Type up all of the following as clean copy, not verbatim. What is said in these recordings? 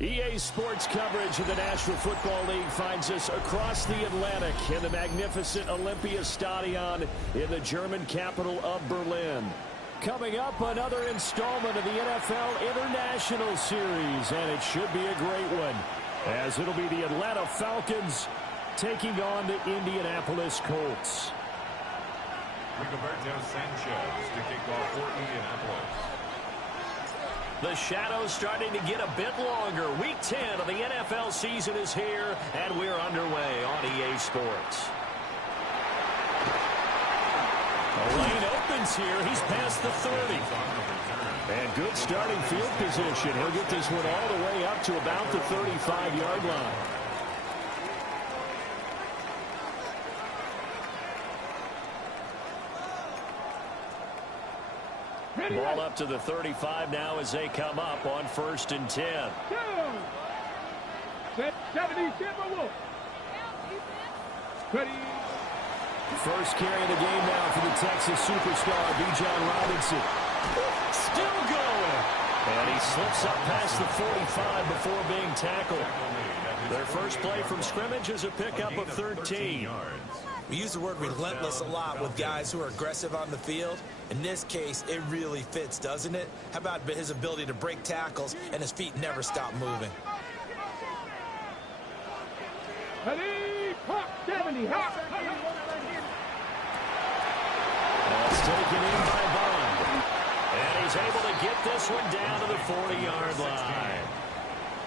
EA Sports coverage of the National Football League finds us across the Atlantic in the magnificent Olympiastadion in the German capital of Berlin. Coming up, another installment of the NFL International Series, and it should be a great one, as it'll be the Atlanta Falcons taking on the Indianapolis Colts. Rigoberto Sanchez to kick off for Indianapolis. The shadows starting to get a bit longer. Week 10 of the NFL season is here, and we're underway on EA Sports. The lane opens here. He's past the 30. And good starting field position. He'll get this one all the way up to about the 35-yard line. Ball up to the 35 now as they come up on 1st and 10. 70, First carry of the game now for the Texas superstar, Bijan Robinson. Still going. And he slips up past the 45 before being tackled. Their first play from scrimmage is a pickup of 13. We use the word relentless a lot with guys who are aggressive on the field. In this case, it really fits, doesn't it? How about his ability to break tackles and his feet never stop moving? 70. That's taken in by Bond. And he's able to get this one down to the 40-yard line.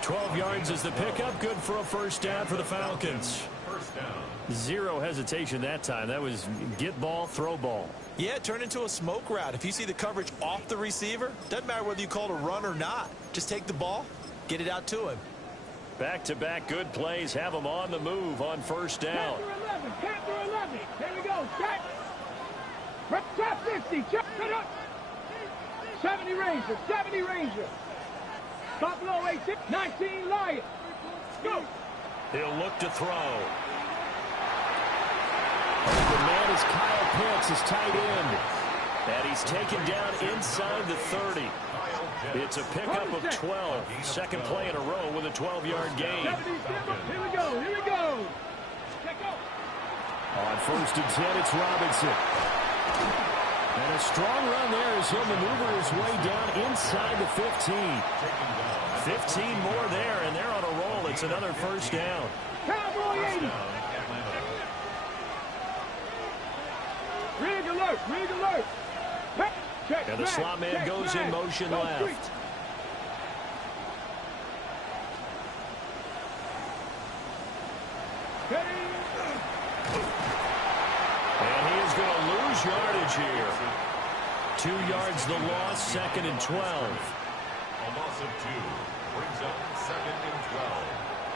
12 yards is the pickup. Good for a first down for the Falcons. First down. Zero hesitation that time. That was get ball, throw ball. Yeah, turn into a smoke route. If you see the coverage off the receiver, doesn't matter whether you call it a run or not. Just take the ball, get it out to him. Back-to-back good plays have him on the move on first down. 10 through 11. Here we go. Check. Top 50. Check it up. 70 Ranger. 70 Ranger. Buffalo 18. 19 Lions. Go. He'll look to throw. The man is Kyle Pitts, his tight end. And he's taken down inside the 30. It's a pickup of 12. Second play in a row with a 12-yard gain. 70, here we go. Here we go. On 1st and 10, it's Robinson. And a strong run there as he'll maneuver his way down inside the 15. 15 more there, and they're on a roll. It's another first down. Cowboy 80. Rig alert. Rig alert. Check, and the slot man goes in motion left. And he is going to lose yardage here. 2 yards the loss, 2nd and 12. A loss of 2 brings up 2nd and 12.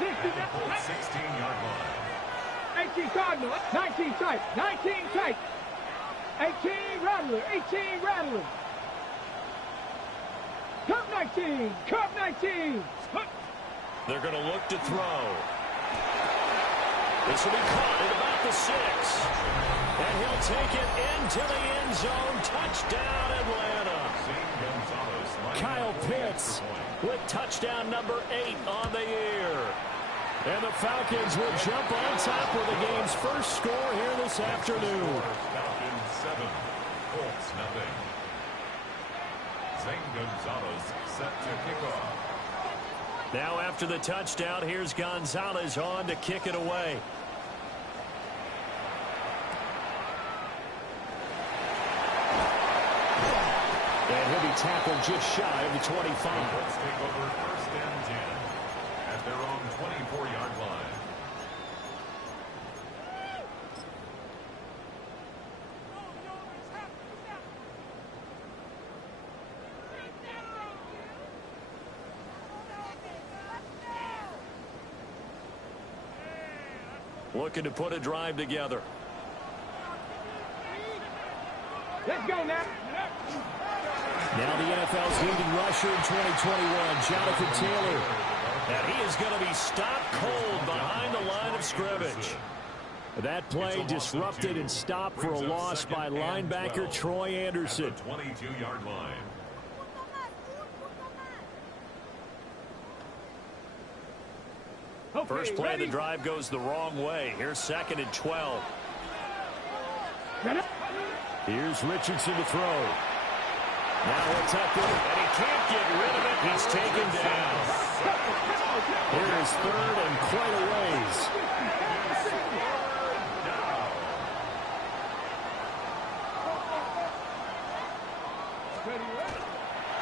At the full 16-yard line. 18 Cardinal, 19 tight, 19 tight. 18 Rattler, 18 Rattler. Cup 19, Cup 19. They're going to look to throw. This will be caught at about the 6. And he'll take it into the end zone. Touchdown, Atlanta. Kyle Pitts with touchdown number 8 on the year. And the Falcons will jump on top of the game's first score here this afternoon. Falcons 7, Colts 0. Zane Gonzalez set to kick off. Now after the touchdown, here's Gonzalez on to kick it away. And he'll be tackled just shy of the 25. Let's take over 1st and 10 at their own 24-yard line. Looking to put a drive together. Let's go now. Now the NFL's leading rusher in 2021, Jonathan Taylor. And he is going to be stopped cold behind the line of scrimmage. That play disrupted and stopped for a loss by linebacker Troy Anderson. 22-yard line. First play of the drive goes the wrong way. Here's 2nd and 12. Here's Richardson to throw. Now it's up there, and he can't get rid of it. He's taken down. Here is 3rd and quite a ways.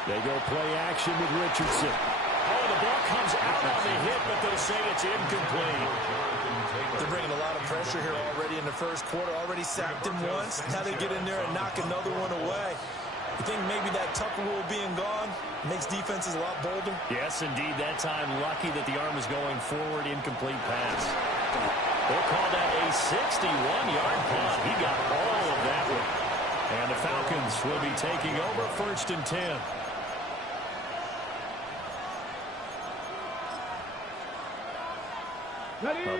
They go play action with Richardson. Oh, the ball comes out on the hit, but they'll say it's incomplete. They're bringing a lot of pressure here already in the first quarter. Already sacked him once. Now they get in there and knock another one away. You think maybe that Tucker rule being gone makes defenses a lot bolder? Yes, indeed. That time, lucky that the arm is going forward. Incomplete pass. They'll call that a 61-yard punt. He got all of that one. And the Falcons will be taking over 1st and 10.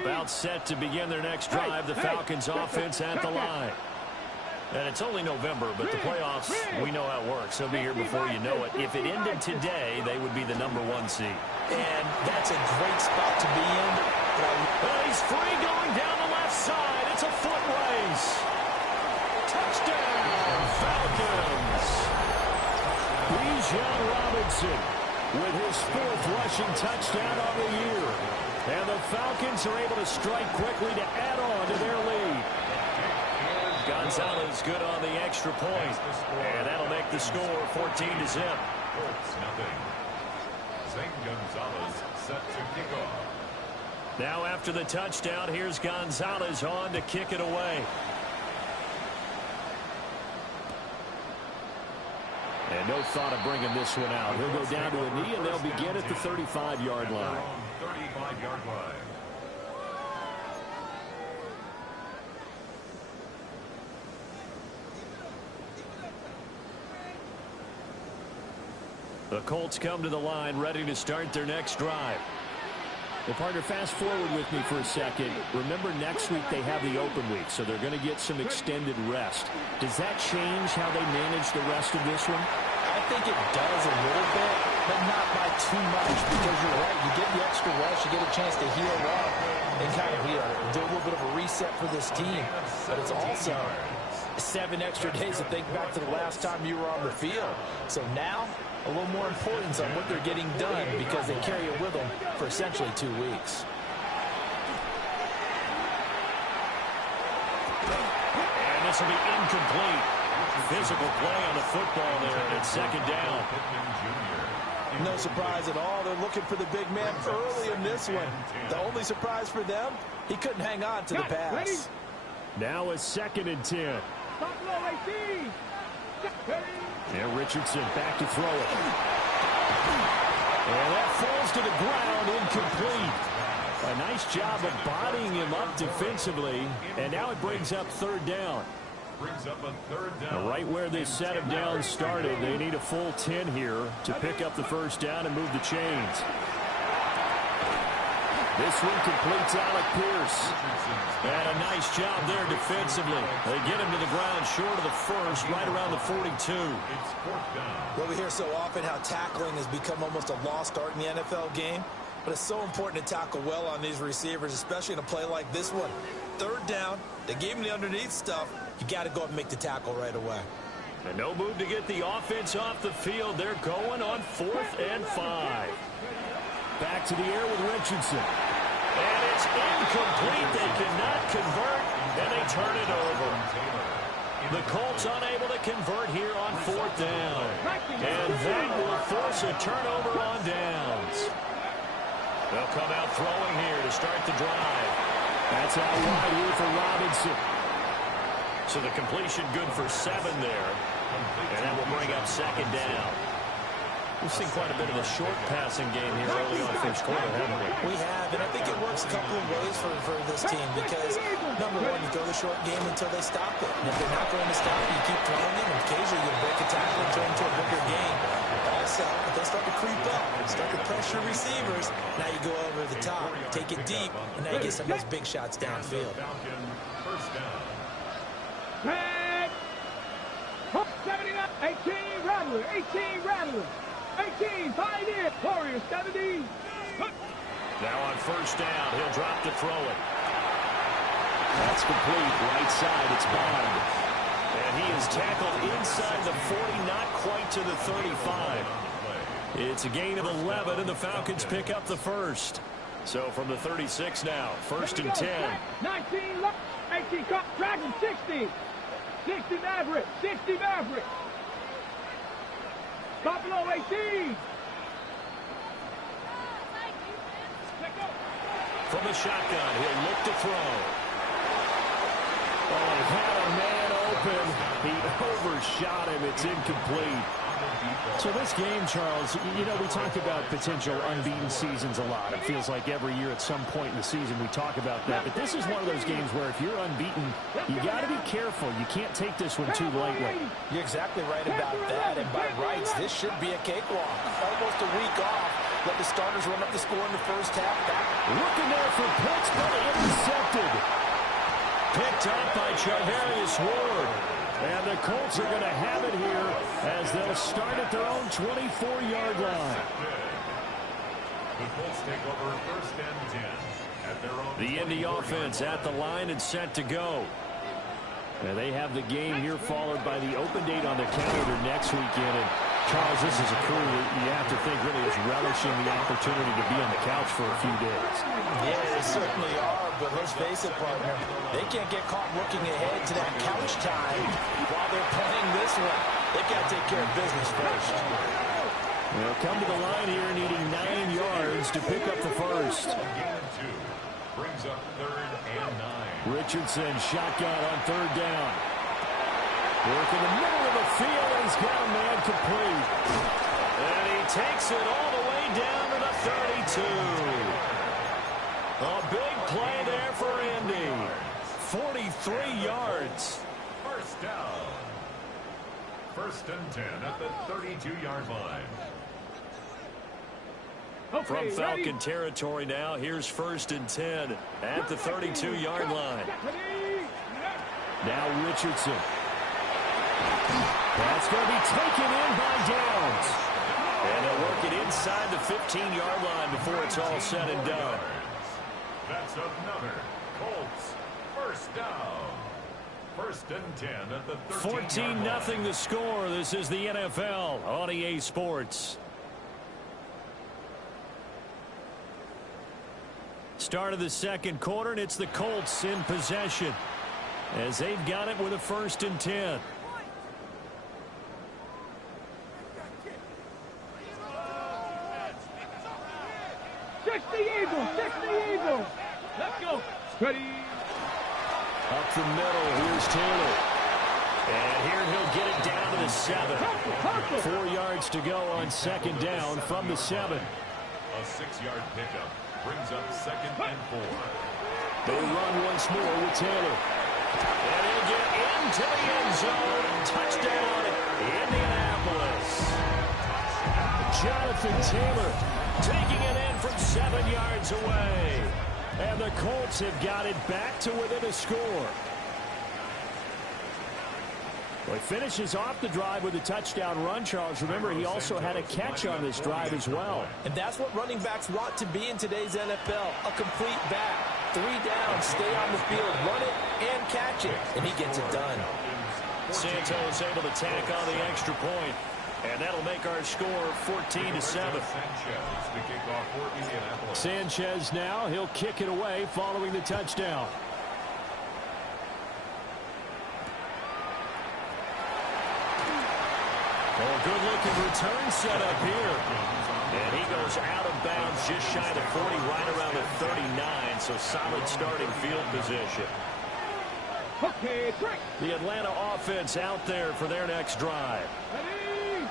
About set to begin their next drive. The Falcons offense at the line. And it's only November, but the playoffs, we know how it works. They'll be here before you know it. If it ended today, they would be the #1 seed. And that's a great spot to be in. Well, he's free going down the left side. It's a foot race. Touchdown, Falcons. Bijan Robinson with his 4th rushing touchdown of the year. And the Falcons are able to strike quickly to add on to their lead. Gonzalez good on the extra point. And that'll make the score 14-0. Colts nothing. Zane Gonzalez set to kick off. Now after the touchdown, here's Gonzalez on to kick it away. And no thought of bringing this one out. He'll go down to a knee, and they'll begin at the 35-yard line. 35-yard line. The Colts come to the line, ready to start their next drive. Well, partner, fast forward with me for a second. Remember, next week they have the open week, so they're going to get some extended rest. Does that change how they manage the rest of this one? I think it does a little bit, but not by too much, because you're right. You get the extra rest, you get a chance to heal up and kind of do a little bit of a reset for this team. But it's also 7 extra days to think back to the last time you were on the field. So now, a little more importance on what they're getting done because they carry it with them for essentially 2 weeks. And this will be incomplete. Physical play on the football there, and it's 2nd down. No surprise at all. They're looking for the big man early in this one. The only surprise for them, he couldn't hang on to the pass. Now it's 2nd and 10. And Richardson back to throw it. And that falls to the ground, incomplete. A nice job of bodying him up defensively. And now it brings up 3rd down. Brings up a 3rd down. Right where this set of downs started, they need a full 10 here to pick up the 1st down and move the chains. This one completes Alec Pierce. And a nice job there defensively. They get him to the ground short of the 1st, right around the 42. It's 4th down. Well, we hear so often how tackling has become almost a lost art in the NFL game. But it's so important to tackle well on these receivers, especially in a play like this one. 3rd down, they gave him the underneath stuff. You got to go up and make the tackle right away. And no move to get the offense off the field. They're going on 4th and 5. Back to the air with Richardson. And it's incomplete. They cannot convert, and they turn it over. The Colts unable to convert here on 4th down. And that will force a turnover on downs. They'll come out throwing here to start the drive. That's out wide here for Robinson. So the completion good for 7 there. And that will bring up 2nd down. We've seen quite a bit of a short passing game here early on first quarter, haven't we? We have, and I think it works a couple of ways for this team because, number one, you throw the short game until they stop it. And if they're not going to stop it, you keep throwing it, and occasionally you break a tackle and turn into a bigger game. Also, if they start to creep up, start to pressure receivers, now you go over the top, take it deep, and now you get some of those big shots downfield. 1st down. Red. 79, 18, Rattler, 18, Rattler. 18, Pioneer, Warrior, 70. Now on first down, he'll drop to throw it. That's complete. Right side, it's Bond. And he is tackled inside the 40, not quite to the 35. It's a gain of 11, and the Falcons pick up the first. So from the 36 now, first and 10. 19, 18, Dragon, 60. 60 Maverick, 60 Maverick. Buffalo 18. From the shotgun, he'll look to throw. Oh, he had a man open. He overshot him. It's incomplete. So this game, Charles, you know, we talk about potential unbeaten seasons a lot. It feels like every year at some point in the season we talk about that. But this is one of those games where if you're unbeaten, you got to be careful. You can't take this one too lightly. You're exactly right about that. And by rights, this should be a cakewalk. Almost a week off. Let the starters run up the score in the first half. Looking there for Pitts, but intercepted. Picked up by Charvarius Ward. And the Colts are going to have it here as they'll start at their own 24-yard line. The Colts take over first and 10 at their own. The Indy offense at the line and set to go. And they have the game here followed by the open date on the calendar next weekend. And Charles, this is a crew that you have to think really is relishing the opportunity to be on the couch for a few days. Yeah, they certainly are, but let's face it, partner. They can't get caught looking ahead to that couch time while they're playing this one. They've got to take care of business first. They'll come to the line here needing 9 yards to pick up the first. Gain of 2 brings up third and 9. Richardson shotgun on third down. Work in the middle of the field, and he's got a man complete. And he takes it all the way down to the 32. A big play there for Indy. 43 yards. First down. First and 10 at the 32-yard line. From Falcon territory now, here's first and 10 at the 32-yard line. Now Richardson. That's going to be taken in by Downs. And they'll work it inside the 15-yard line before it's all said and done. That's another Colts first down. First and 10 at the 14-0 the score. This is the NFL on EA Sports. Start of the second quarter, and it's the Colts in possession as they've got it with a first and 10. Let's go. Ready. Up the middle, here's Taylor. And here he'll get it down to the 7. 4 yards to go on second down from the 7. A 6-yard pickup brings up second and 4. They run once more with Taylor. And he'll get into the end zone. Touchdown, Indianapolis. Jonathan Taylor taking it in from 7 yards away. And the Colts have got it back to within a score. Well, he finishes off the drive with a touchdown run, Charles. Remember, he also had a catch on this drive as well. And that's what running backs want to be in today's NFL, a complete back. 3 down, stay on the field, run it, and catch it. And he gets it done. Santos able to tack on the extra point. And that'll make our score 14-7. Sanchez now, he'll kick it away following the touchdown. Oh, good-looking return set up here. And he goes out of bounds just shy of 40, right around the 39, so solid starting field position. Okay, the Atlanta offense out there for their next drive.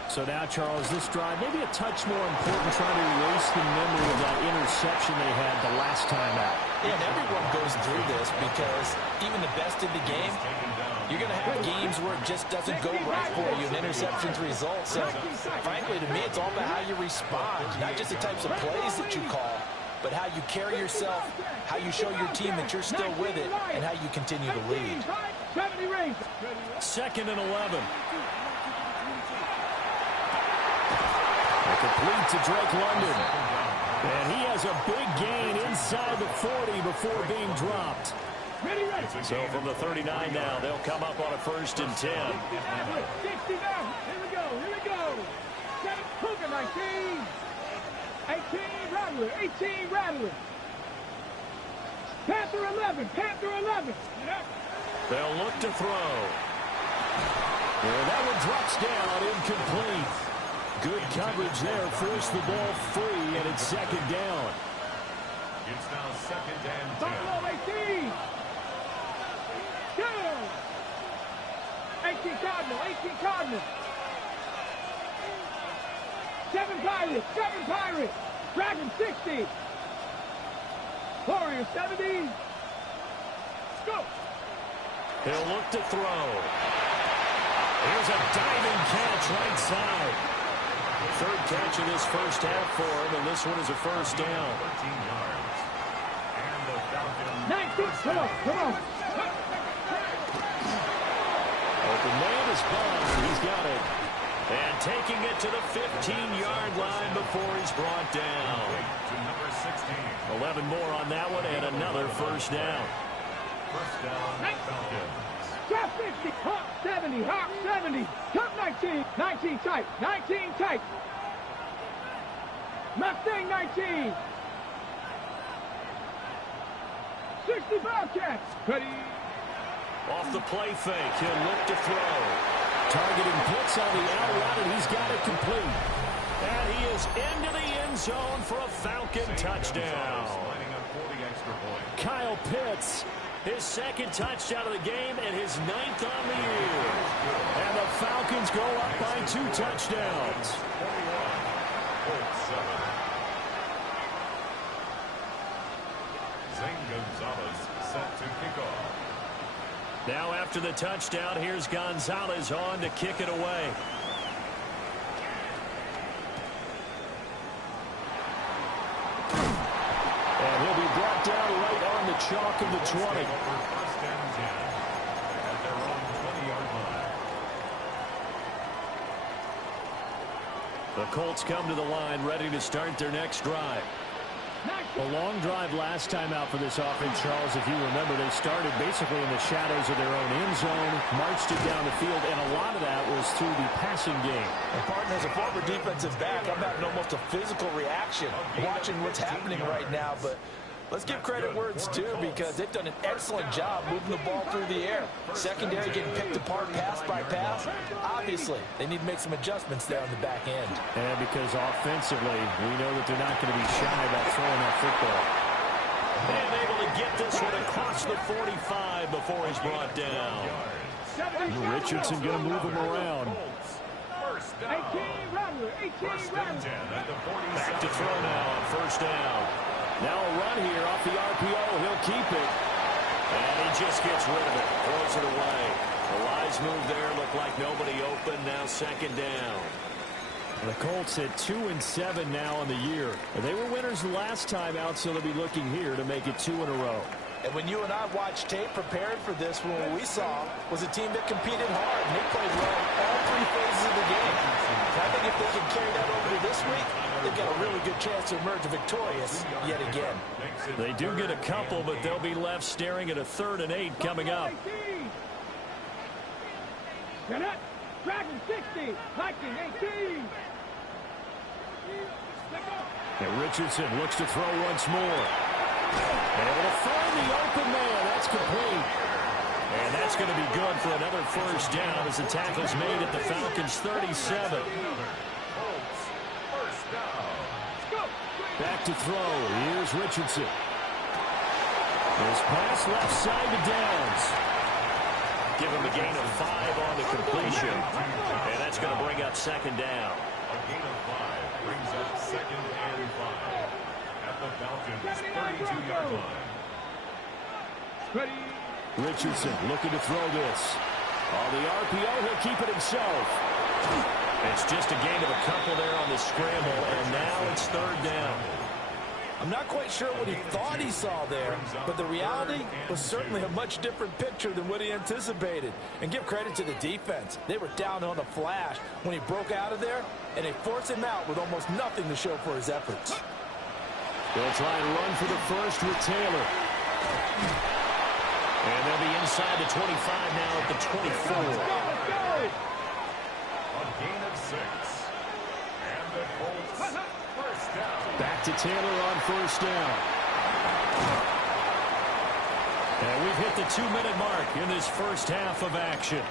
So now, Charles, this drive maybe a touch more important, trying to erase the memory of that interception they had the last time out. Yeah, and everyone goes through this because even the best in the game, you're going to have games where it just doesn't go right for you, and interceptions result. So, frankly, to me, it's all about how you respond, not just the types of plays that you call, but how you carry yourself, how you show your team that you're still with it, and how you continue to lead. Second and 11. Complete to Drake London. And he has a big gain inside the 40 before being dropped. Ready, ready. So from the 39 now, they'll come up on a 1st and 10. 60 now. Here we go. Here we go. 7 Cougar 19. 18 Rattler. 18 Rattler. Panther 11. Panther 11. They'll look to throw. And that one drops down, incomplete. Good coverage there, forced the ball free, and it's 2nd down. It's now 2nd and 10. Buffalo 18. Go. 18 Cardinal. 18 Cardinal. 7 Pirates. 7 Pirates. Dragon 60. Warriors 70. Go. He'll look to throw. Here's a diving catch right side. 3rd catch of this 1st half for him, and this one is a 1st down. 13 yards. And the Falcons. 19. Come on. Come on. Open man is gone. He's got it. And taking it to the 15-yard line before he's brought down. To number 16. 11 more on that one, and another 1st down. 1st down, Falcons. Top 50. Hawk 70. Hawk 70. Top 19. 19 tight. 19 tight. Mustang 19. 60 Bobcats. Ready. Off the play fake, he'll look to throw. Targeting Pitts on the out route, and he's got it complete. And he is into the end zone for a Falcon touchdown. Lining up for the extra point. Kyle Pitts, his 2nd touchdown of the game and his 9th on the year. And the Falcons go up by 2 touchdowns. 41-7. Zane Gonzalez set to kick off. Now after the touchdown, here's Gonzalez on to kick it away. And he'll be brought down right on the chalk of the 20. 1st and 10 at their own 20-yard line. The Colts come to the line ready to start their next drive. A long drive last time out for this offense, Charles. If you remember, they started basically in the shadows of their own end zone, marched it down the field, and a lot of that was through the passing game. And, partner, as a former defensive back, I'm having almost a physical reaction watching what's happening right now. But let's give credit where it's due, because they've done an excellent job moving the ball through the air. Secondary getting picked apart pass by pass. Obviously, they need to make some adjustments there on the back end. And because offensively, we know that they're not going to be shy about throwing that football. And able to get this one across the 45 before he's brought down. Richardson going to move him around. 18 Rattler. 18 Rattler. Back to throw now on 1st down. Now a run here off the RPO. He'll keep it. And he just gets rid of it. Throws it away. The wise move there. Looked like nobody open. Now 2nd down. The Colts at 2-7 now on the year. They were winners the last time out, so they'll be looking here to make it 2 in a row. And when you and I watched tape prepared for this, what we saw was a team that competed hard, and they played well all 3 phases of the game. I think if they can carry that over to this week, they've got a really good chance to emerge victorious yet again. They do get a couple, but they'll be left staring at a 3rd and 8 coming up. Dragon 60. 19-18. And Richardson looks to throw once more. Able to find the open man. That's complete. And that's going to be good for another 1st down as the tackle's made at the Falcons' 37. Back to throw. Here's Richardson. His pass left side to Downs. Give him a gain of 5 on the completion. And that's going to bring up 2nd down. A gain of 5 brings up 2nd and 5 at the Falcons' 32-yard line. Ready. Richardson looking to throw this. On the RPO, he'll keep it himself. It's just a gain of a couple there on the scramble, and now it's 3rd down. I'm not quite sure what he thought he saw there, but the reality was certainly a much different picture than what he anticipated. And give credit to the defense. They were down on the flash when he broke out of there, and they forced him out with almost nothing to show for his efforts. They'll try and run for the first with Taylor. And they'll be inside the 25 now at the 24. A gain of 6. And the Colts first down. Back to Taylor on first down. And we've hit the 2-minute mark in this first half of action.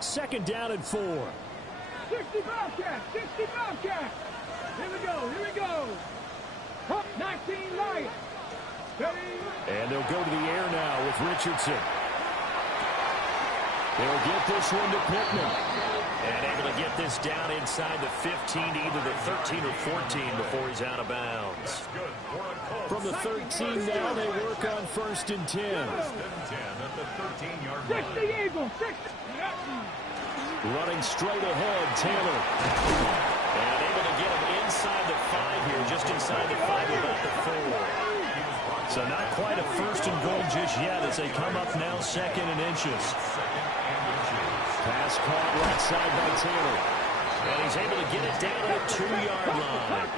Second down and 4. 60 Bobcat, 60 Bobcat. Here we go, here we go. 19 Lions. Ready? And they'll go to the air now with Richardson. They'll get this one to Pittman. And able to get this down inside the 15 to either the 13 or 14 before he's out of bounds. From the 13 now, they work on first and 10. First and 10 at the 13-yard line. 60 Eagles, 60. Running straight ahead, Taylor. And able to get him inside the 5 here, just inside the 5, about the 4. So not quite a first and goal just yet as they come up now second and inches. Pass caught right side by Taylor. And he's able to get it down at the 2-yard line.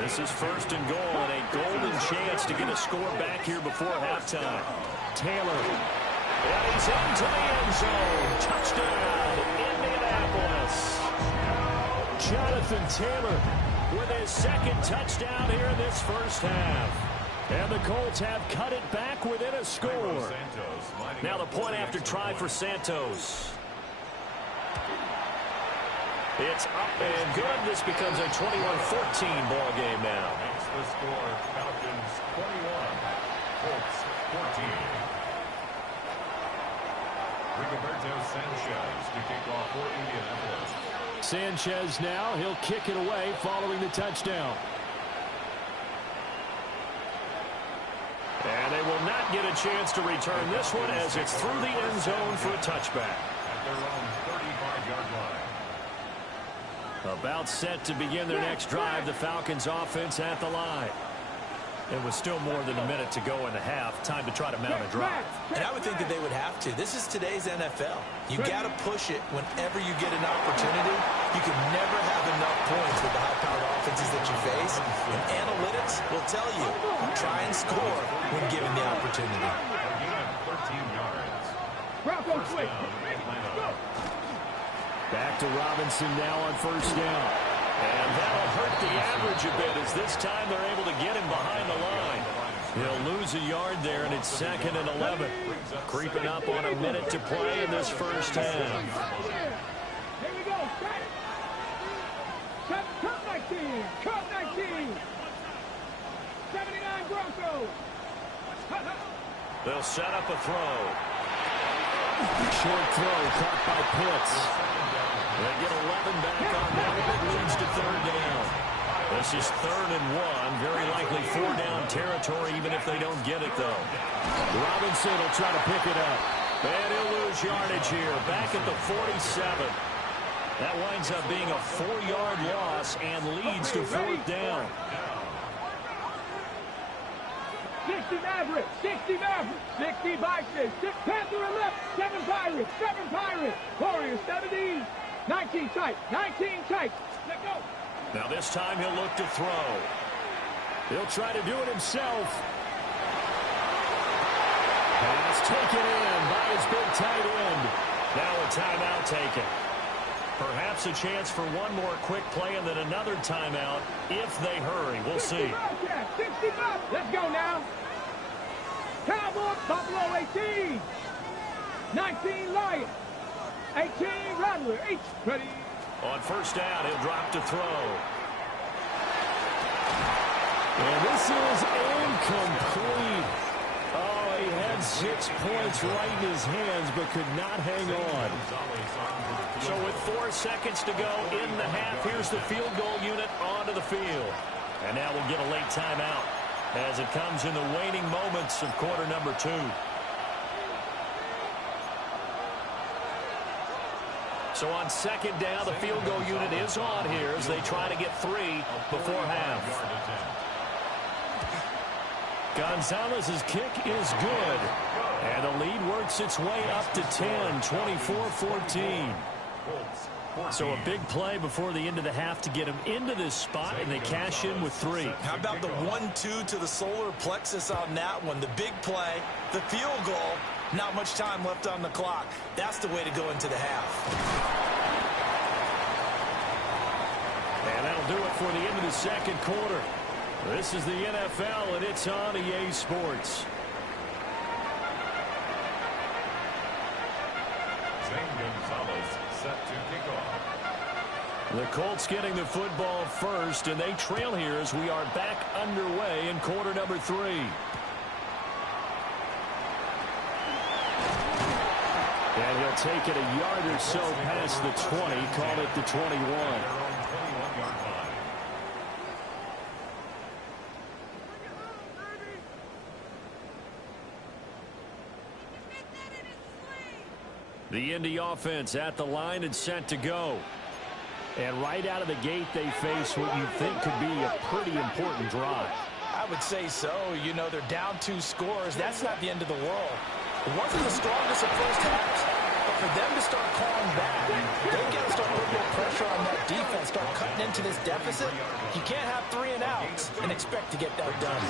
This is first and goal and a golden chance to get a score back here before halftime. Taylor. And he's into the end zone. Touchdown, Indianapolis. Jonathan Taylor with his second touchdown here in this first half. And the Colts have cut it back within a score. Now the point after try for Santos. It's up and good. This becomes a 21-14 ball game now. Makes the score Falcons 21, Colts 14. Rigoberto Sanchez to kick off for Indianapolis. Sanchez now, he'll kick it away following the touchdown. And they will not get a chance to return this one as it's through the end zone for a touchback. At their own 35-yard line. About set to begin their next drive, the Falcons offense at the line. It was still more than a minute to go in the half. Time to try to mount a drive. And I would think that they would have to. This is today's NFL. You got to push it whenever you get an opportunity. You can never have enough points with the high-powered offenses that you face. And analytics will tell you, try and score when given the opportunity. A gain of 13 yards. Bronco quick. Back to Robinson now on first down. And that'll hurt the average a bit as this time they're able to get him behind the line. He'll lose a yard there, and it's second and 11. Creeping up on a minute to play in this first half. Here we go. Cut 19. Cut 19. 79 Broncos. They'll set up a throw. Short throw caught by Pitts. They get 11 back on that. It leads to third down. This is 3rd and 1. Very likely 4-down territory even if they don't get it, though. Robinson will try to pick it up. And he'll lose yardage here. Back at the 47. That winds up being a 4-yard loss and leads to 4th down. 60 Mavericks, 60 Mavericks, 60 Bison, 6 Panther left, 7 Pirates, 7 Pirates, Warriors 70, 19 tight, 19 tight. Let go. Now this time he'll look to throw. He'll try to do it himself. Pass taken in by his big tight end. Now a timeout taken. Perhaps a chance for one more quick play and then another timeout if they hurry. We'll see. 65. Let's go now. Cowboys, Buffalo 18. 19 Lions. 18 Rattler. 8. Ready. On first down, he'll drop to throw. And this is incomplete. Oh, he had 6 points right in his hands but could not hang on. So with 4 seconds to go in the half, here's the field goal unit onto the field. And now we'll get a late timeout as it comes in the waning moments of quarter number 2. So on second down, the field goal unit is on here as they try to get 3 before half. Gonzalez's kick is good. And the lead works its way up to 10, 24-14. So a big play before the end of the half to get them into this spot, and they cash in with 3. How about the 1-2 to the solar plexus on that one? The big play, the field goal, not much time left on the clock. That's the way to go into the half. And that'll do it for the end of the second quarter. This is the NFL, and it's on EA Sports. Gonzalez set to kick off. The Colts getting the football first, and they trail here as we are back underway in quarter number 3. And he'll take it a yard or so past the 20, call it the 21. The Indy offense at the line and set to go. And right out of the gate, they face what you think could be a pretty important drive. I would say so. You know, they're down 2 scores. That's not the end of the world. It wasn't the strongest of first halves, but for them to start calling back, they've got to start putting more pressure on that defense, start cutting into this deficit. You can't have 3 and outs and expect to get that done.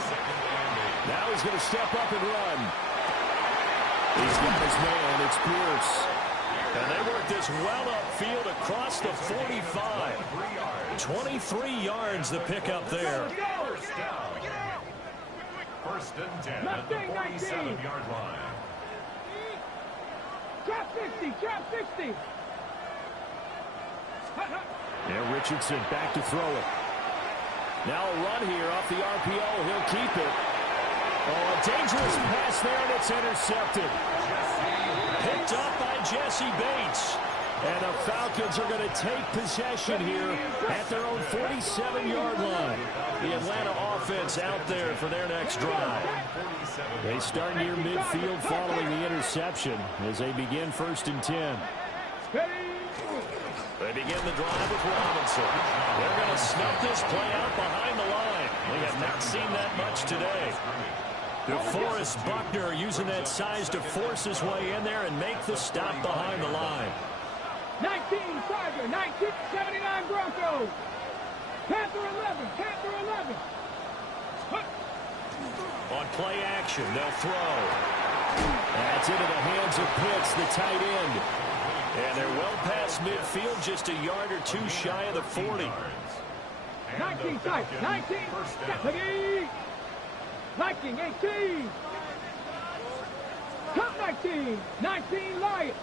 Now he's going to step up and run. He's got his man. It's Pierce. And they work this well upfield across the 45. 23 yards the pickup there. First and 10 at the 47-yard line. Trap 60, trap 60. And Richardson back to throw it. Now a run here off the RPO. He'll keep it. Oh, a dangerous pass there, and it's intercepted. Picked up by Jesse Bates. And the Falcons are going to take possession here at their own 47-yard line. The Atlanta offense out there for their next drive. They start near midfield following the interception as they begin 1st and 10. They begin the drive with Robinson. They're going to snuff this play out behind the line. We have not seen that much today. DeForest Buckner using that size to force his way in there and make the stop behind the line. 19 Tiger, 1979 Broncos. Panther 11, Panther 11. On play action, they'll throw. That's into the hands of Pitts, the tight end. And they're well past midfield, just a yard or 2 shy of the 40. 19 Tiger, 19. Viking 18. Cup 19, 19 Lions.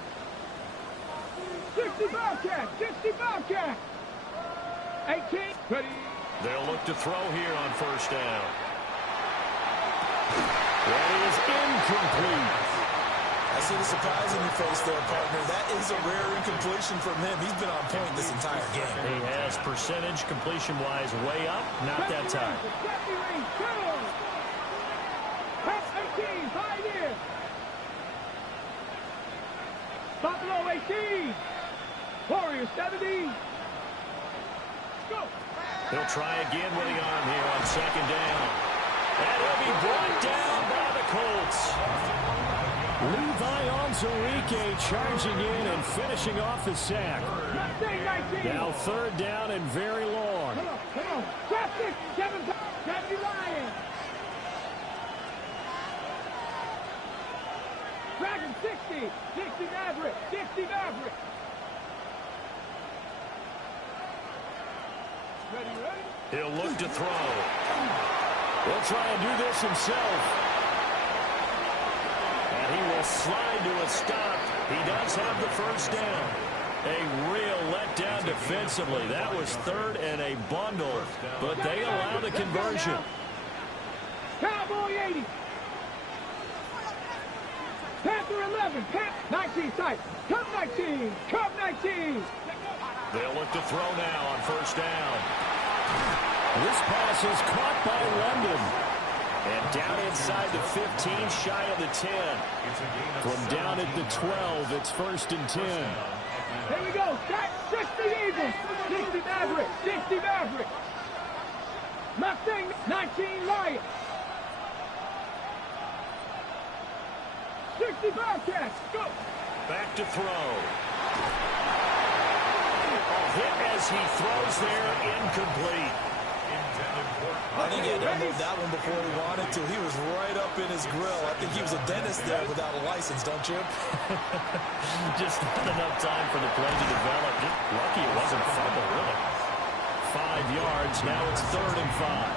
60 Bobcat, 60 Bobcat. 18. Ready. They'll look to throw here on 1st down. That is incomplete. I see the surprise in your face there, partner. That is a rare incompletion from him. He's been on point this entire game. He has percentage completion-wise way up. Not that time. 18, Pioneer. Buffalo 18. Warriors 70. Go. He'll try again with the arm here on 2nd down. And he'll be brought down by the Colts. Levi Onwuzurike charging in and finishing off the sack. Now 3rd down and very long. Come on. Traffic, 70 Lions. Dragon 60, 60 Maverick, 60 Maverick. Ready? He'll look to throw. He'll try and do this himself. And he will slide to a stop. He does have the 1st down. A real letdown defensively. That was 3rd and a bundle, but they allow the conversion. Cowboy 80. Panther 11, 19 tight. Cup 19, Cup 19. They'll look to throw now on 1st down. This pass is caught by London. And down inside the 15, shy of the 10. From down at the 12, it's 1st and 10. Here we go. 60 Eagles, 60 Maverick, 60 Maverick. Mustang 19 Lions. 60 Bobcats. Go. Back to throw. A hit as he throws there, incomplete. I think he had to move that one before he wanted to. He was right up in his grill. I think he was a dentist there without a license, don't you? Just not enough time for the play to develop. Just lucky it wasn't a fumble, really. 5 yards. Now it's 3rd and 5.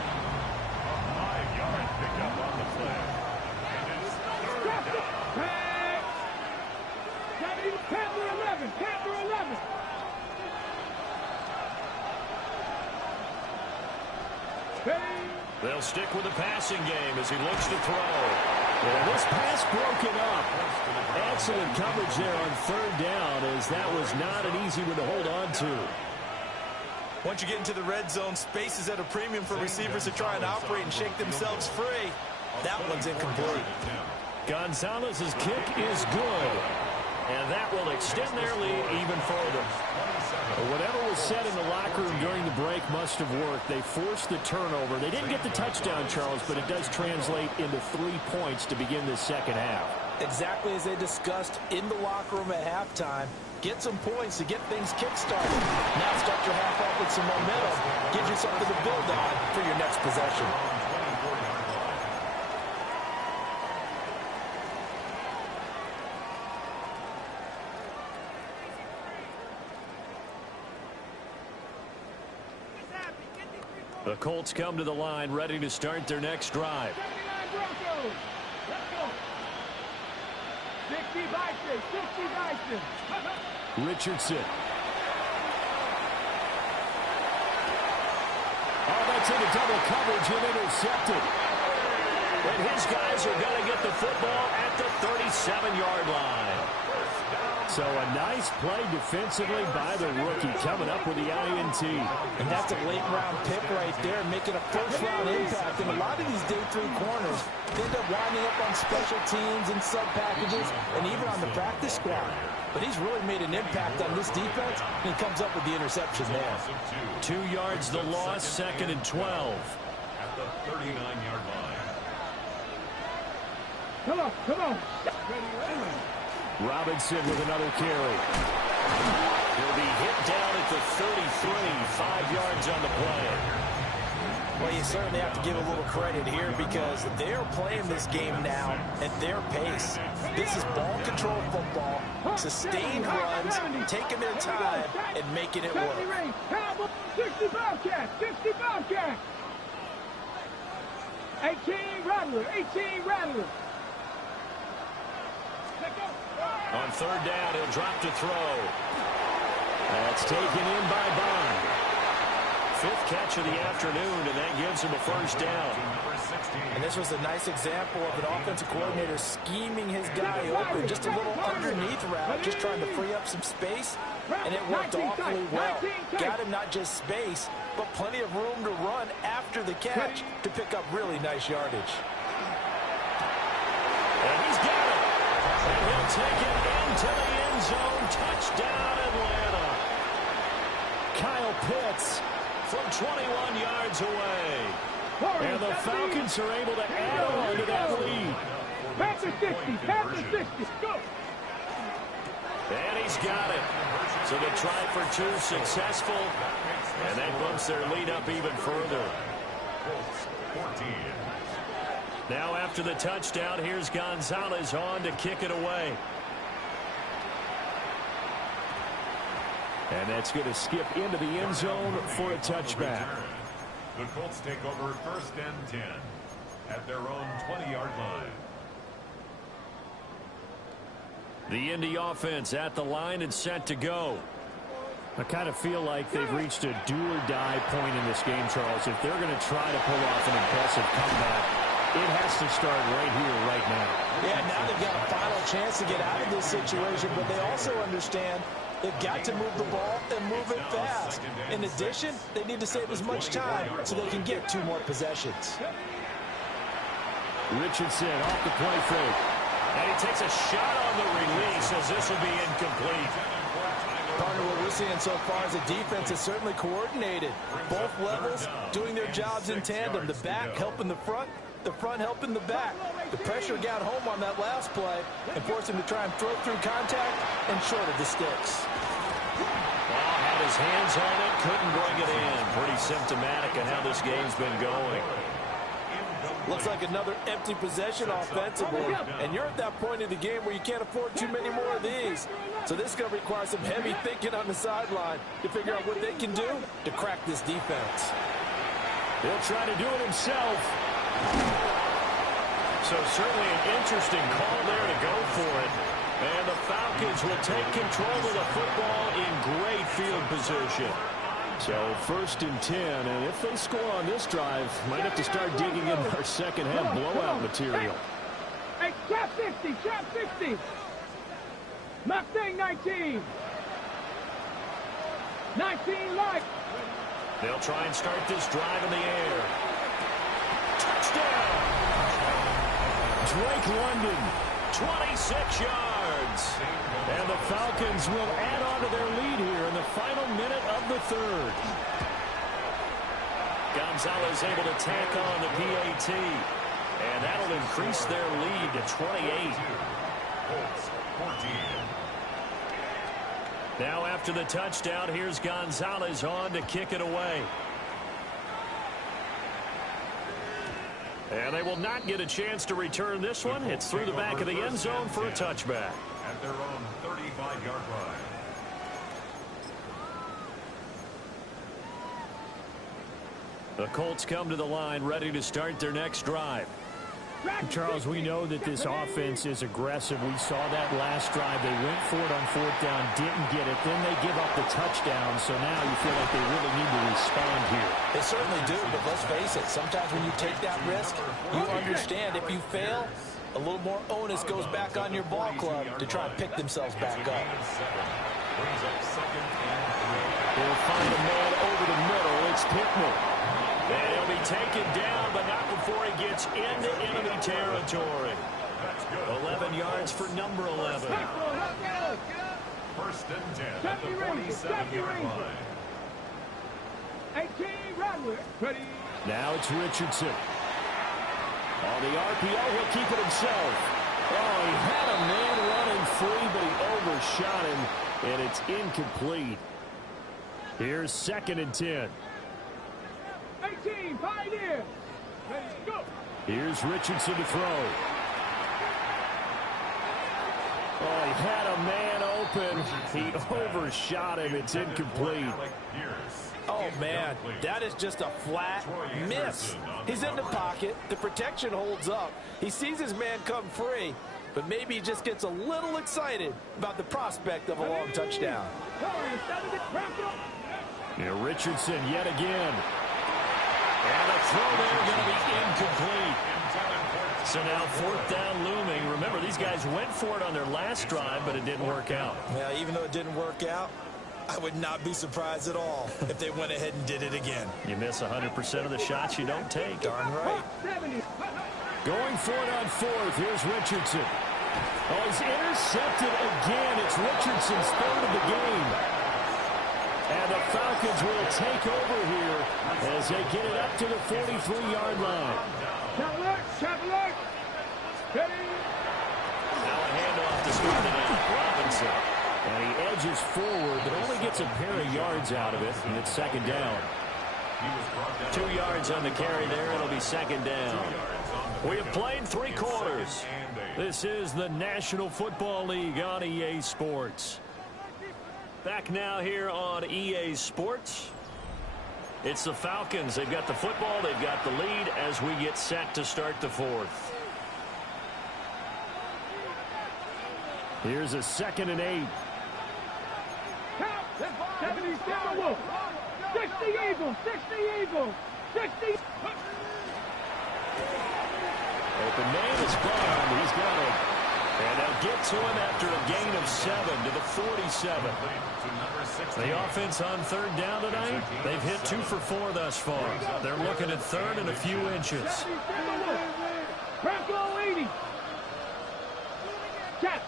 5-yard pickup on the play. And it's third down. Panther 11. Panther 11. They'll stick with the passing game as he looks to throw. And this pass broken up. Excellent coverage there on 3rd down, as that was not an easy one to hold on to. Once you get into the red zone, space is at a premium for receivers to try and operate and shake themselves free. That one's incomplete. Gonzalez's kick is good, and that will extend their lead even further. Whatever was said in the locker room during the break must have worked. They forced the turnover. They didn't get the touchdown, Charles, but it does translate into 3 points to begin the second half. Exactly as they discussed in the locker room at halftime. Get some points to get things kick-started. Now start your half off with some momentum. Gives you something to build on for your next possession. The Colts come to the line, ready to start their next drive. 79 Broncos. Let's go. 60 Bison. 60 Bison. Richardson. Oh, that's into double coverage and intercepted. And his guys are going to get the football at the 37-yard line. So a nice play defensively by the rookie, coming up with the INT. And that's a late-round pick right there, making a first-round impact. And a lot of these day 3 corners, they end up winding up on special teams and sub-packages and even on the practice squad. But he's really made an impact on this defense, and he comes up with the interception there. 2 yards the loss, 2nd and 12. At the 39-yard line. Come on, come on. Robinson with another carry. He'll be hit down at the 33, 5 yards on the play. Well, you certainly have to give a little credit here because they're playing this game now at their pace. This is ball control football, sustained runs, taking their time, and making it work. 60 Bobcats, 60 Bobcats. 18 Rattler, 18 Rattler. On 3rd down, he'll drop to throw. That's taken in by Bond. 5th catch of the afternoon, and that gives him a first down. And this was a nice example of an offensive coordinator scheming his guy open. Just a little underneath route, just trying to free up some space, and it worked awfully well. Got him not just space, but plenty of room to run after the catch to pick up really nice yardage. And he's got it. And he'll take it into the end zone. Touchdown, Atlanta. Kyle Pitts from 21 yards away. And the Falcons are able to add on to that lead. Panther 60, Panther 60, go. And he's got it. So the try for 2 successful. And that bumps their lead up even further. 14. Now after the touchdown, here's Gonzalez on to kick it away. And that's going to skip into the end zone for a touchback. The Colts take over 1st and 10 at their own 20-yard line. The Indy offense at the line and set to go. I kind of feel like they've reached a do-or-die point in this game, Charles. If they're going to try to pull off an impressive comeback, it has to start right here, right now. Yeah, now they've got a final chance to get out of this situation, but they also understand they've got to move the ball and move it fast. In addition, they need to save as much time so they can get 2 more possessions. Richardson off the play fake. And he takes a shot on the release as this will be incomplete. Partner, what we're seeing so far is the defense is certainly coordinated. Both levels doing their jobs in tandem. The back helping the front, the front helping the back. The pressure got home on that last play and forced him to try and throw through contact and shorted the sticks. Ball had his hands on it, couldn't bring it in. Pretty symptomatic of how this game's been going. Looks like another empty possession offensively, and you're at that point in the game where you can't afford too many more of these. So this is going to require some heavy thinking on the sideline to figure out what they can do to crack this defense. He'll try to do it himself. So certainly an interesting call there to go for it. And the Falcons will take control of the football in great field position. So 1st and 10, and if they score on this drive, might have to start digging into our second half blowout material. Hey, trap 50, trap 50. Mustang 19. 19 light. They'll try and start this drive in the air. Touchdown! Drake London, 26 yards. And the Falcons will add on to their lead here in the final minute of the third. Gonzalez able to tack on the PAT. And that'll increase their lead to 28. Now after the touchdown, here's Gonzalez on to kick it away. And they will not get a chance to return this one. It's through the back of the end zone for a touchback. At their own 35-yard line. The Colts come to the line ready to start their next drive. Charles, we know that this offense is aggressive. We saw that last drive. They went for it on 4th down, didn't get it. Then they give up the touchdown. So now you feel like they really need to respond here. They certainly do, but let's face it. Sometimes when you take that risk, you understand if you fail, a little more onus goes back on your ball club to try and pick themselves back up. They'll find a man over the middle. It's Pittman. And he'll be taken down, but not before he gets into enemy territory. 11 yards for number 11. 1st and 10 at the 47-yard line. 18 Radler. Ready. Now it's Richardson. On the RPO, he'll keep it himself. Oh, he had a man running free, but he overshot him, and it's incomplete. Here's 2nd and 10. 18, Pioneer. Ready, go. Here's Richardson to throw. Oh, he had a man open. He overshot him. It's incomplete. Oh, man, that is just a flat miss. He's in the pocket. The protection holds up. He sees his man come free, but maybe he just gets a little excited about the prospect of a long touchdown. Yeah, Richardson yet again. And the throw there going to be incomplete. So now 4th down looming. Remember, these guys went for it on their last drive, but it didn't work out. Yeah, even though it didn't work out, I would not be surprised at all if they went ahead and did it again. You miss 100% of the shots you don't take. Darn right. Going for it on 4th. Here's Richardson. Oh, he's intercepted again. It's Richardson's 3rd of the game. And the Falcons will take over here as they get it up to the 43-yard line. Traveler. Ready. Now a handoff to start it out. Robinson. And he edges forward, but only gets a pair of yards out of it, and it's 2nd down. 2 yards on the carry there. It'll be 2nd down. We have played 3 quarters. This is the National Football League on EA Sports. Back now here on EA Sports. It's the Falcons. They've got the football. They've got the lead as we get set to start the 4th. Here's a 2nd and 8. 77 Wolf. 60 Eagles. 60 Eagles. 60. Open man is Bond. He's got it. And they'll get to him after a gain of 7 to the 47. The offense on 3rd down tonight, they've hit 2 for 4 thus far. They're looking at 3rd and a few inches. Bronco 80. Check.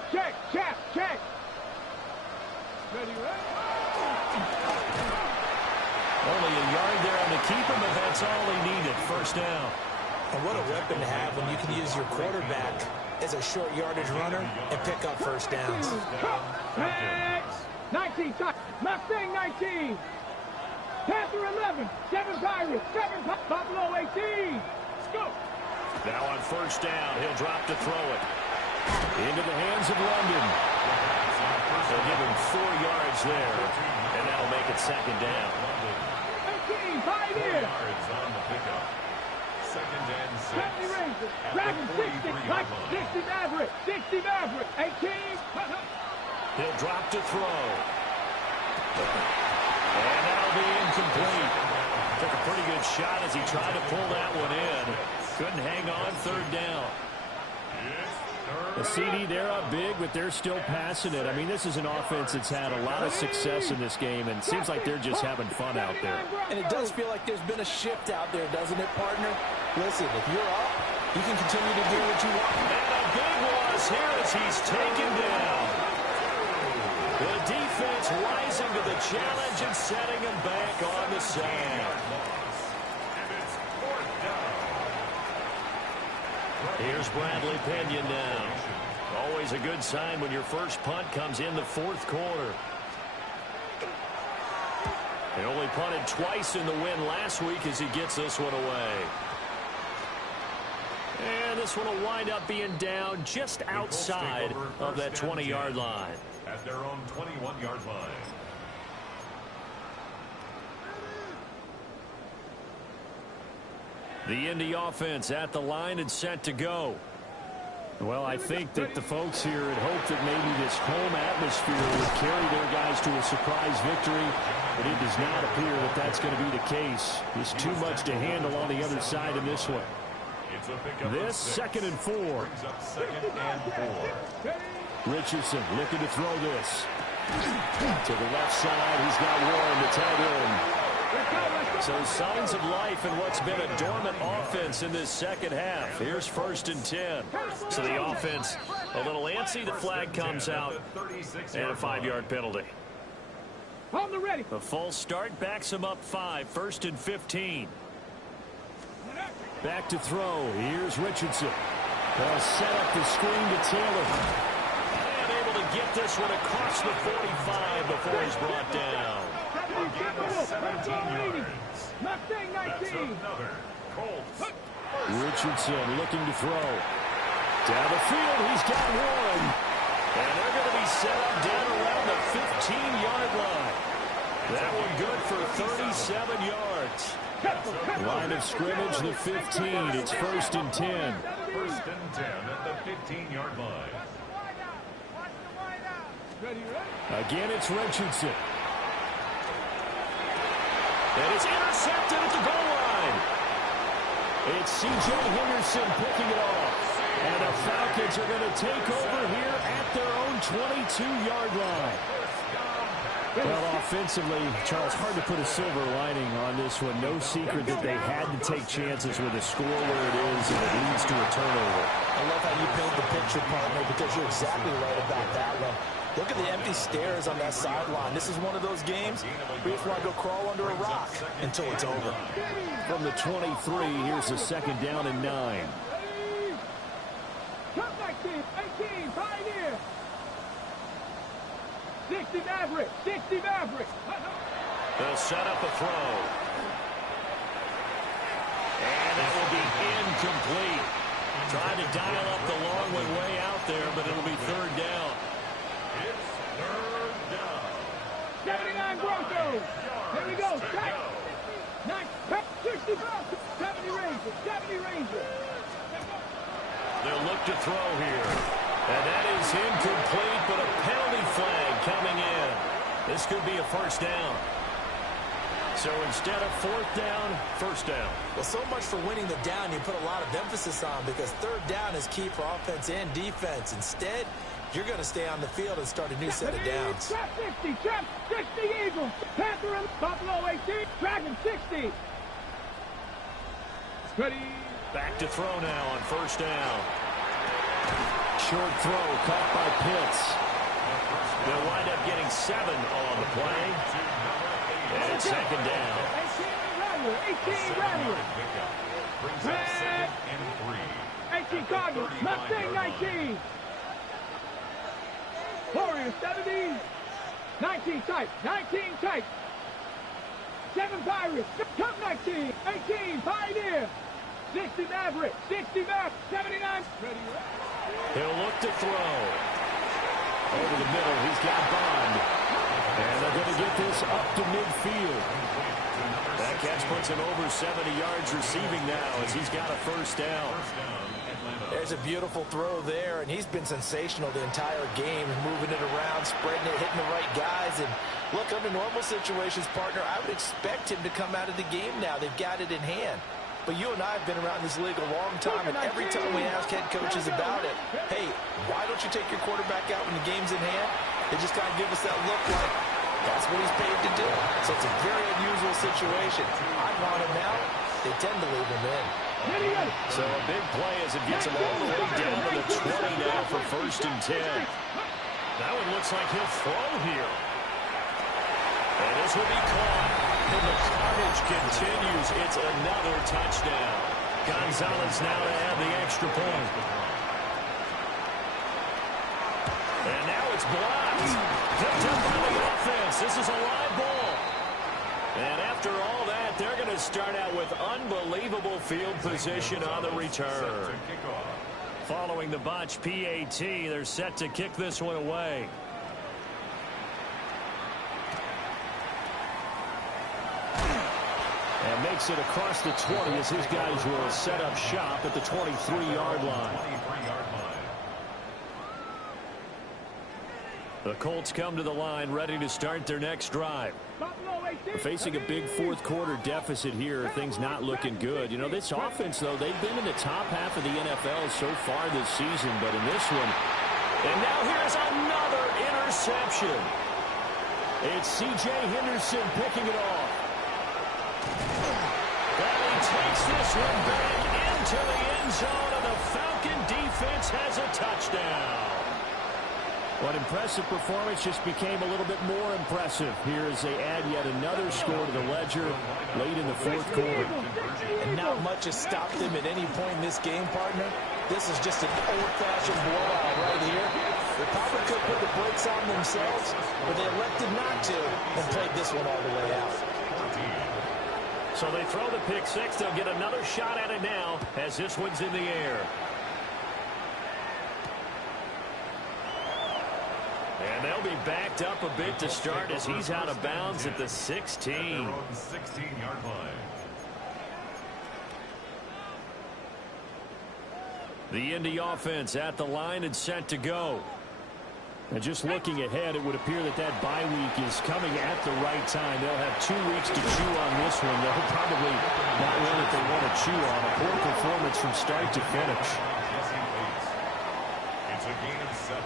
Only a yard there on the keeper, but that's all he needed. 1st down. And what a weapon to have when you can use your quarterback as a short yardage runner and pick up first downs. 19, Mustang 19. Panther 11, 7 Pirates, 7 Buffalo 18. Let's go. Now on first down, he'll drop to throw it. Into the hands of London. They'll give him 4 yards there, and that'll make it second down. 18, Pioneer. Yards on the pickup. Second and 6. 70 Rangers, Dragon 60, 60 Maverick, 60 Maverick, 18. He'll drop to throw. And that'll be incomplete. Took a pretty good shot as he tried to pull that one in. Couldn't hang on third down. The CD, they're up big, but they're still passing it. I mean, this is an offense that's had a lot of success in this game, and it seems like they're just having fun out there. And it does feel like there's been a shift out there, doesn't it, partner? Listen, if you're up, you can continue to do what you want. And a big loss here as he's taken down. The defense rising to the challenge and setting him back on the sand. Here's Bradley Pinion now. Always a good sign when your first punt comes in the fourth quarter. They only punted twice in the win last week as he gets this one away. And this one will wind up being down just outside of that 20-yard line. At their own 21-yard line. The Indy offense at the line and set to go. Well, I think that the folks here had hoped that maybe this home atmosphere would carry their guys to a surprise victory, but it does not appear that that's going to be the case. There's too much to handle on the other side in this one. This second and 4. Brings up second and 4. Richardson looking to throw this. To the left side, he's got Warren to tag in. So signs of life in what's been a dormant offense in this second half. Here's first and 10. So the offense a little antsy. The flag comes out and a 5-yard penalty. On the ready. A false start backs him up 5. First and 15. Back to throw. Here's Richardson. They'll set up the screen to Taylor. And able to get this one across the 45 before he's brought down. 17 yards. Mustang 19. Richardson looking to throw. Down the field, he's got one. And they're going to be set up down around the 15-yard line. That one good for 37 yards. Line of scrimmage, the 15. It's first and 10. First and 10 at the 15-yard line. Again, it's Richardson. And it's intercepted at the goal line. It's C.J. Henderson picking it off. And the Falcons are going to take over here at their own 22-yard line. Well, offensively, Charles, hard to put a silver lining on this one. No secret that they had to take chances with a score where it is, and it leads to a turnover. I love how you paint the picture, partner, because you're exactly right about that one. Look at the empty stairs on that sideline. This is one of those games where you just want to go crawl under a rock until it's over. From the 23, here's a second down and 9. Come back, 18, Pioneer. 60 Maverick, 60 Maverick. They'll set up a throw. And that will be incomplete. Trying to dial up the long one way out there, but it'll be third down. It's third down. 79 Broncos. Here we go. 60 Broncos. 70 Rangers. 70 Rangers. They'll look to throw here. And that is incomplete, but a penalty flag coming in. This could be a first down. So instead of fourth down, first down. Well, so much for winning the down you put a lot of emphasis on, because third down is key for offense and defense. Instead, you're going to stay on the field and start a new set of downs. Trap 60, trap 60 Eagles. Panther and Buffalo 18, Dragon 60. Ready. Back to throw now on first down. Short throw caught by Pitts. They'll wind up getting 7 on the play. And it's second down. 18 Rattler. Brings up second and 3. 18 Cardinals, Mustang 19. Warriors 70. 19 tight, 19 tight. 7 Pirates, Cup 19. 18 Pioneer. 60 Maverick, 60 Maverick, 79. He'll look to throw. Over the middle, he's got Bond. And they're going to get this up to midfield. That catch puts him over 70 yards receiving now as he's got a first down. There's a beautiful throw there, and he's been sensational the entire game, moving it around, spreading it, hitting the right guys. And look, under normal situations, partner, I would expect him to come out of the game now. They've got it in hand. But you and I have been around this league a long time, and every time we ask head coaches about it, hey, why don't you take your quarterback out when the game's in hand? They just kind of give us that look like that's what he's paid to do. So it's a very unusual situation. I want him out. They tend to leave him in. So a big play as it gets him all the way down to the 20 now for 1st and 10. That one looks like he'll throw here. And this will be caught. And the carnage continues. It's another touchdown. Gonzalez now to have the extra point. And now it's blocked. Picked up by the offense. This is a live ball. And after all that, they're going to start out with unbelievable field position on the return. Following the botch PAT, they're set to kick this one away. And makes it across the 20 as his guys will set up shop at the 23-yard line. The Colts come to the line ready to start their next drive. We're facing a big fourth-quarter deficit here. Things not looking good. You know, this offense, though, they've been in the top half of the NFL so far this season, but in this one, and now here's another interception. It's C.J. Henderson picking it off. And he takes this one back into the end zone, and the Falcon defense has a touchdown. What impressive performance just became a little bit more impressive here as they add yet another score to the ledger late in the fourth quarter. And not much has stopped them at any point in this game, partner. This is just an old-fashioned blowout right here. They probably could put the brakes on themselves, but they elected not to and played this one all the way out. So they throw the pick six. They'll get another shot at it now as this one's in the air. And they'll be backed up a bit to start as he's out of bounds at the 16. 16-yard line. The Indy offense at the line and set to go. And just looking ahead, it would appear that that bye week is coming at the right time. They'll have 2 weeks to chew on this one. They'll probably not one that they want to chew on. A poor performance from start to finish. It's a gain of 7.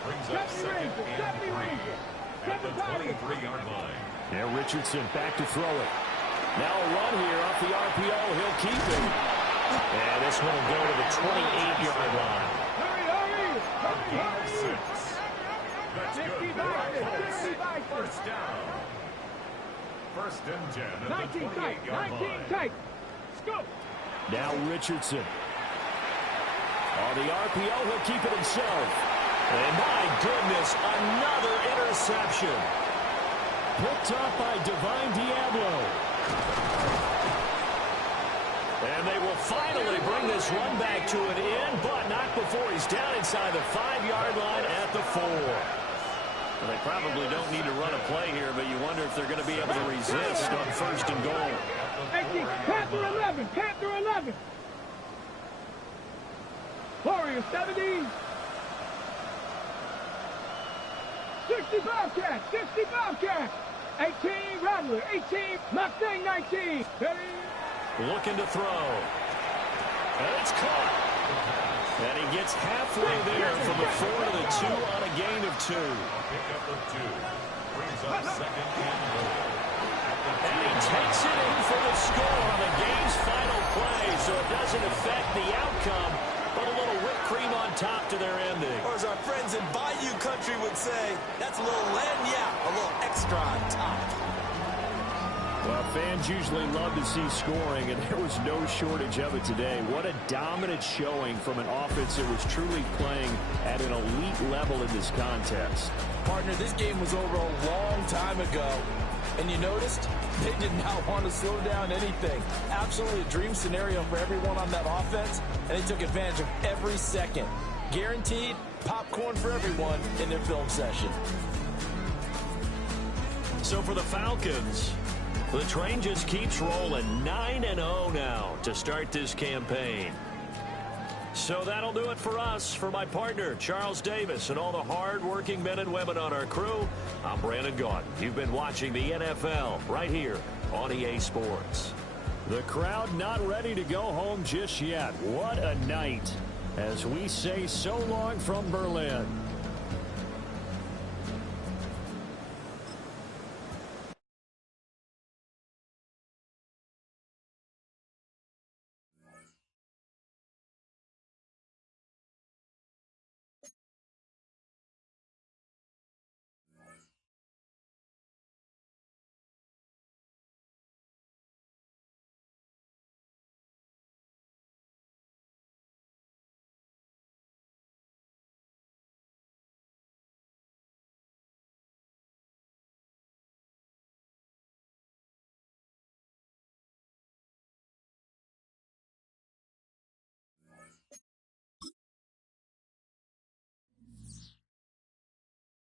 Brings up second and 3 at the 23-yard line. Yeah, Richardson back to throw it. Now a run here off the RPO. He'll keep it. And this one will go to the 28-yard line. A gain of 6. That's good for the Colts. First down. 1st and 10 at the 28-yard line. 19 tight. Let's go. Now Richardson. On the RPO, he'll keep it himself. And my goodness, another interception. Picked up by Divine Diablo. And they will finally bring this run back to an end, but not before he's down inside the 5-yard line at the 4. Well, they probably don't need to run a play here, but you wonder if they're going to be able to resist on 1st and goal. Panther 11, Panther 11. Warriors 70. 60 Bobcats, 60 Bobcats. 18 Rattler, 18 Mustang 19. Looking to throw. And it's caught. And he gets halfway there from the 4 to the 2 on a gain of 2. Pickup of 2. Brings up second and goal. And he takes it in for the score on the game's final play, so it doesn't affect the outcome, but a little whipped cream on top to their ending. Or as our friends in Bayou Country would say, that's a little lagniappe, a little extra on top. Well, fans usually love to see scoring, and there was no shortage of it today. What a dominant showing from an offense that was truly playing at an elite level in this contest. Partner, this game was over a long time ago, and you noticed they did not want to slow down anything. Absolutely a dream scenario for everyone on that offense, and they took advantage of every second. Guaranteed popcorn for everyone in their film session. So for the Falcons, the train just keeps rolling. 9-0 now to start this campaign. So that'll do it for us. For my partner, Charles Davis, and all the hard-working men and women on our crew, I'm Brandon Gaudin. You've been watching the NFL right here on EA Sports. The crowd not ready to go home just yet. What a night as we say so long from Berlin.